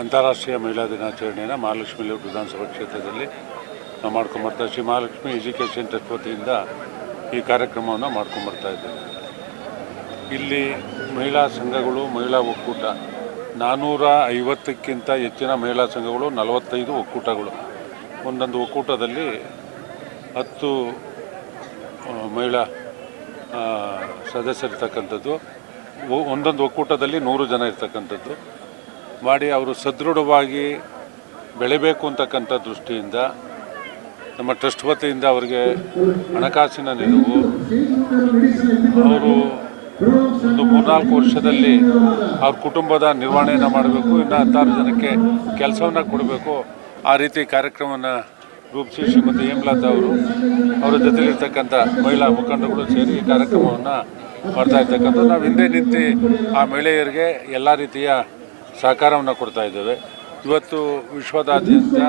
ಅಂತಾರಾಷ್ಟ್ರೀಯ ಮಹಿಳಾ ದಿನಾಚರಣೆಯನ್ನು ಮಹಾಲಕ್ಷ್ಮಿ ಲೇಔಟ್ ವಿಧಾನಸಭಾ ಕ್ಷೇತ್ರದಲ್ಲಿ ನಾವು ಮಾಡ್ಕೊಂಬರ್ತಾ ಶ್ರೀ ಮಹಾಲಕ್ಷ್ಮಿ ಎಜುಕೇಷನ್ ಟ್ರಸ್ಟ್ ವತಿಯಿಂದ ಈ ಕಾರ್ಯಕ್ರಮವನ್ನು ಮಾಡ್ಕೊಂಬರ್ತಾ ಇದ್ದೇವೆ. ಇಲ್ಲಿ ಮಹಿಳಾ ಸಂಘಗಳು, ಮಹಿಳಾ ಒಕ್ಕೂಟ 450ಕ್ಕಿಂತ ಹೆಚ್ಚಿನ ಮಹಿಳಾ ಸಂಘಗಳು, 45 ಒಕ್ಕೂಟಗಳು, ಒಂದೊಂದು ಒಕ್ಕೂಟದಲ್ಲಿ 10 ಮಹಿಳಾ ಸದಸ್ಯರಿರ್ತಕ್ಕಂಥದ್ದು, ಒಂದೊಂದು ಒಕ್ಕೂಟದಲ್ಲಿ 100 ಜನ ಇರ್ತಕ್ಕಂಥದ್ದು ಮಾಡಿ ಅವರು ಸದೃಢವಾಗಿ ಬೆಳೆಯಬೇಕು ಅಂತಕ್ಕಂಥ ದೃಷ್ಟಿಯಿಂದ ನಮ್ಮ ಟ್ರಸ್ಟ್ ವತಿಯಿಂದ ಅವರಿಗೆ ಹಣಕಾಸಿನ ನೆರವು, ಅವರು ಒಂದು 3-4 ವರ್ಷದಲ್ಲಿ ಅವ್ರ ಕುಟುಂಬದ ನಿರ್ವಹಣೆಯನ್ನು ಮಾಡಬೇಕು, ಇನ್ನು 16 ಜನಕ್ಕೆ ಕೆಲಸವನ್ನು ಕೊಡಬೇಕು. ಆ ರೀತಿ ಕಾರ್ಯಕ್ರಮವನ್ನು ರೂಪಿಸಿ ಶ್ರೀಮತಿ ಹೇಮಲತಾ ಅವರು ಅವರ ಜೊತೆಲಿರ್ತಕ್ಕಂಥ ಮಹಿಳಾ ಮುಖಂಡರುಗಳು ಸೇರಿ ಈ ಕಾರ್ಯಕ್ರಮವನ್ನು ಮಾಡ್ತಾ ಇರ್ತಕ್ಕಂಥ ನಾವು ಹಿಂದೆ ನಿಂತು ಆ ಮಹಿಳೆಯರಿಗೆ ಎಲ್ಲ ರೀತಿಯ ಸಹಕಾರವನ್ನು ಕೊಡ್ತಾ ಇದ್ದೇವೆ. ಇವತ್ತು ವಿಶ್ವದಾದ್ಯಂತ